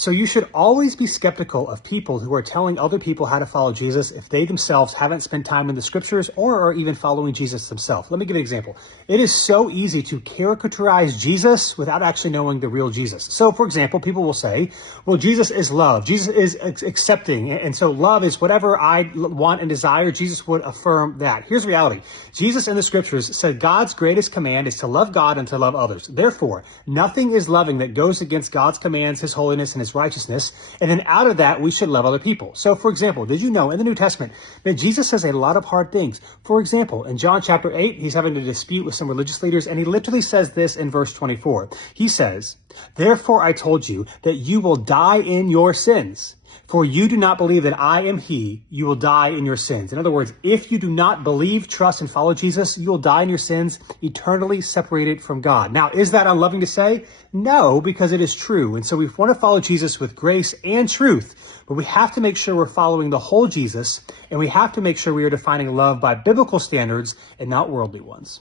So you should always be skeptical of people who are telling other people how to follow Jesus if they themselves haven't spent time in the scriptures or are even following Jesus themselves. Let me give an example. It is so easy to caricaturize Jesus without actually knowing the real Jesus. So, for example, people will say, well, Jesus is love. Jesus is accepting. And so love is whatever I want and desire. Jesus would affirm that. Here's reality. Jesus in the scriptures said God's greatest command is to love God and to love others. Therefore, nothing is loving that goes against God's commands, his holiness, and his righteousness, and then out of that, we should love other people. So, for example, did you know in the New Testament that Jesus says a lot of hard things? For example, in John chapter 8, he's having a dispute with some religious leaders, and he literally says this in verse 24. He says, "Therefore I told you that you will die in your sins. For you do not believe that I am he, you will die in your sins." In other words, if you do not believe, trust, and follow Jesus, you will die in your sins, eternally separated from God. Now, is that unloving to say? No, because it is true. And so we want to follow Jesus with grace and truth, but we have to make sure we're following the whole Jesus, and we have to make sure we are defining love by biblical standards and not worldly ones.